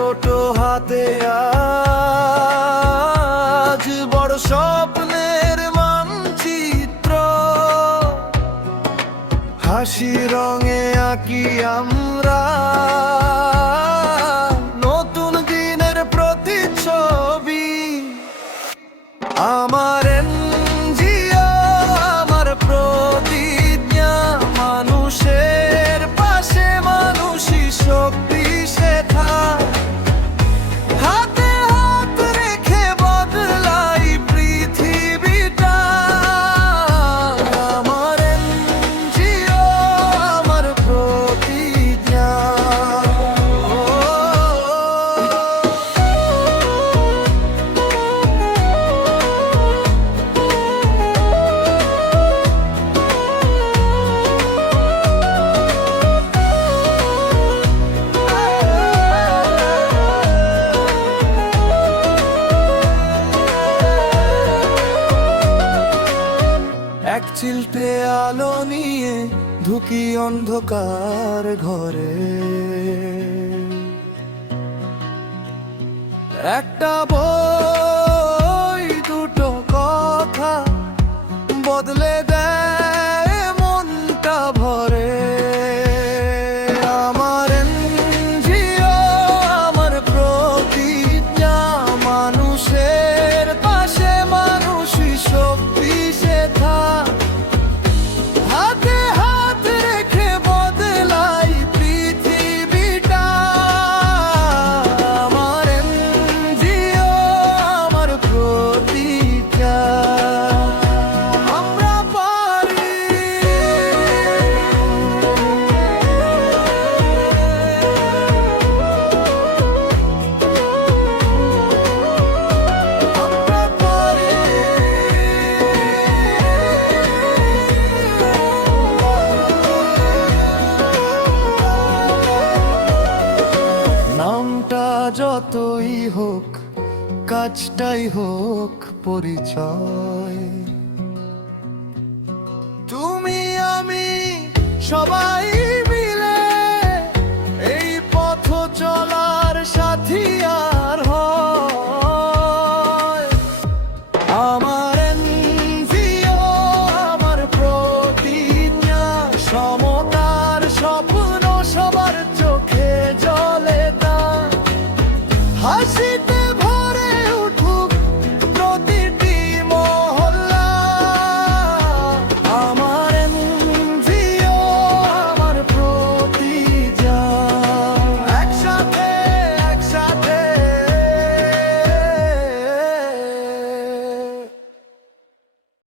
ছোট হাতে আজ বড় স্বপ্নের মানচিত্র, হাসি রঙে আঁকি আমরা নতুন দিনের প্রতিচ্ছবি। আমার এনজিও, আমার প্রতিজ্ঞা, মানুষের পাশে মানুষই শক্তি শেখা। হাতে হাত রেখে বদলাই পৃথিবীটা। আমার এনজিও, আমার প্রতিজ্ঞা। এক চিলটে আলো নিয়ে ঢুকি অন্ধকার ঘরে, একটা বই দুটো কথা বদলে দেয় মনটা ভরে। আমার এনজিও, আমার প্রতিজ্ঞা, মানুষের পাশে মানুষই শক্তি শেখা। হাতে হাত রেখে বদলাই পৃথিবীটা। আমার এনজিও, আমার প্রতিজ্ঞা। আমরা পারি, আমরা পারি। নামটা যতই হোক, কাজটাই হোক পরিচয়। তুমি আমি সবাই মিলে এই পথ চলার সাথী আর হয়। আমার এনজিও, আমার প্রতিজ্ঞা, সমতার স্বপ্ন সবার চোখে জ্বলে তা। হাসি